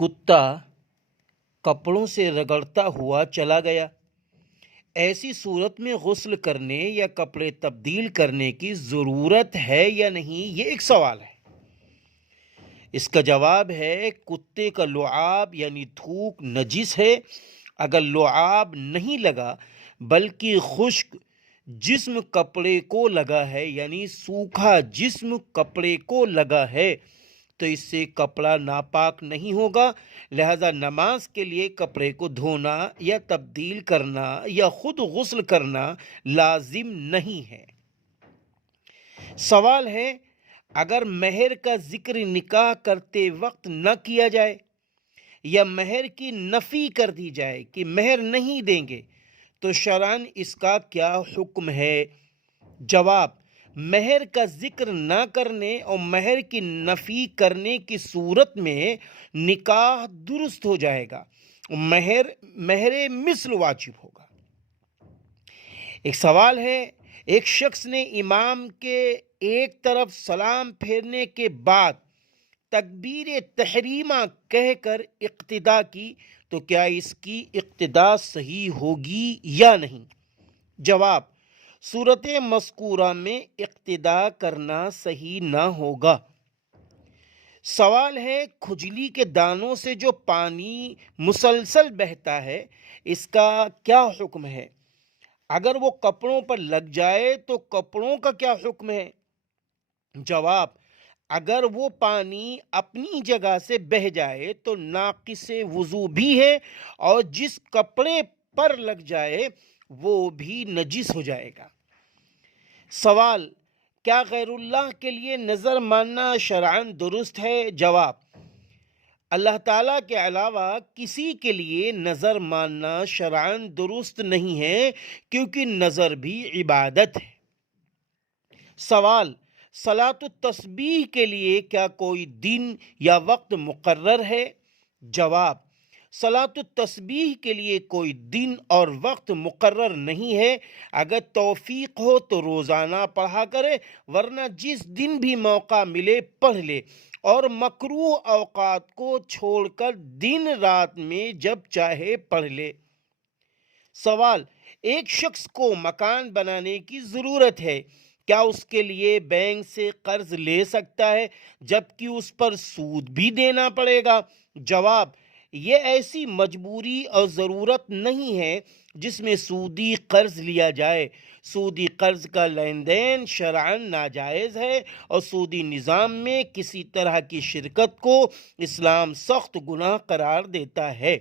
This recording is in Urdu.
کتا کپڑوں سے رگڑتا ہوا چلا گیا۔ ایسی صورت میں غسل کرنے یا کپڑے تبدیل کرنے کی ضرورت ہے یا نہیں، یہ ایک سوال ہے۔ اس کا جواب ہے کتے کا لعاب یعنی تھوک نجس ہے۔ اگر لعاب نہیں لگا بلکہ خشک جسم کپڑے کو لگا ہے، یعنی سوکھا جسم کپڑے کو لگا ہے، تو اس سے کپڑا ناپاک نہیں ہوگا، لہذا نماز کے لیے کپڑے کو دھونا یا تبدیل کرنا یا خود غسل کرنا لازم نہیں ہے۔ سوال ہے، اگر مہر کا ذکر نکاح کرتے وقت نہ کیا جائے یا مہر کی نفی کر دی جائے کہ مہر نہیں دیں گے تو شرعاً اس کا کیا حکم ہے؟ جواب: مہر کا ذکر نہ کرنے اور مہر کی نفی کرنے کی صورت میں نکاح درست ہو جائے گا، مہر مثل واجب ہوگا۔ ایک سوال ہے، ایک شخص نے امام کے ایک طرف سلام پھیرنے کے بعد تکبیر تحریمہ کہہ کر اقتدا کی، تو کیا اس کی اقتدا صحیح ہوگی یا نہیں؟ جواب: صورت مذکورہ میں اقتدا کرنا صحیح نہ ہوگا۔ سوال ہے، کھجلی کے دانوں سے جو پانی مسلسل بہتا ہے اس کا کیا حکم ہے؟ اگر وہ کپڑوں پر لگ جائے تو کپڑوں کا کیا حکم ہے؟ جواب: اگر وہ پانی اپنی جگہ سے بہہ جائے تو ناقص وضو بھی ہے، اور جس کپڑے پر لگ جائے وہ بھی نجس ہو جائے گا۔ سوال: کیا غیر اللہ کے لیے نظر ماننا شرعاً درست ہے؟ جواب: اللہ تعالیٰ کے علاوہ کسی کے لیے نظر ماننا شرعاً درست نہیں ہے، کیونکہ نظر بھی عبادت ہے۔ سوال: صلاۃ التسبیح کے لیے کیا کوئی دن یا وقت مقرر ہے؟ جواب: صلاۃ التسبیح کے لیے کوئی دن اور وقت مقرر نہیں ہے۔ اگر توفیق ہو تو روزانہ پڑھا کرے، ورنہ جس دن بھی موقع ملے پڑھ لے، اور مکروہ اوقات کو چھوڑ کر دن رات میں جب چاہے پڑھ لے۔ سوال: ایک شخص کو مکان بنانے کی ضرورت ہے، کیا اس کے لیے بینک سے قرض لے سکتا ہے جبکہ اس پر سود بھی دینا پڑے گا؟ جواب: یہ ایسی مجبوری اور ضرورت نہیں ہے جس میں سودی قرض لیا جائے۔ سودی قرض کا لین دین شرعاً ناجائز ہے، اور سودی نظام میں کسی طرح کی شرکت کو اسلام سخت گناہ قرار دیتا ہے۔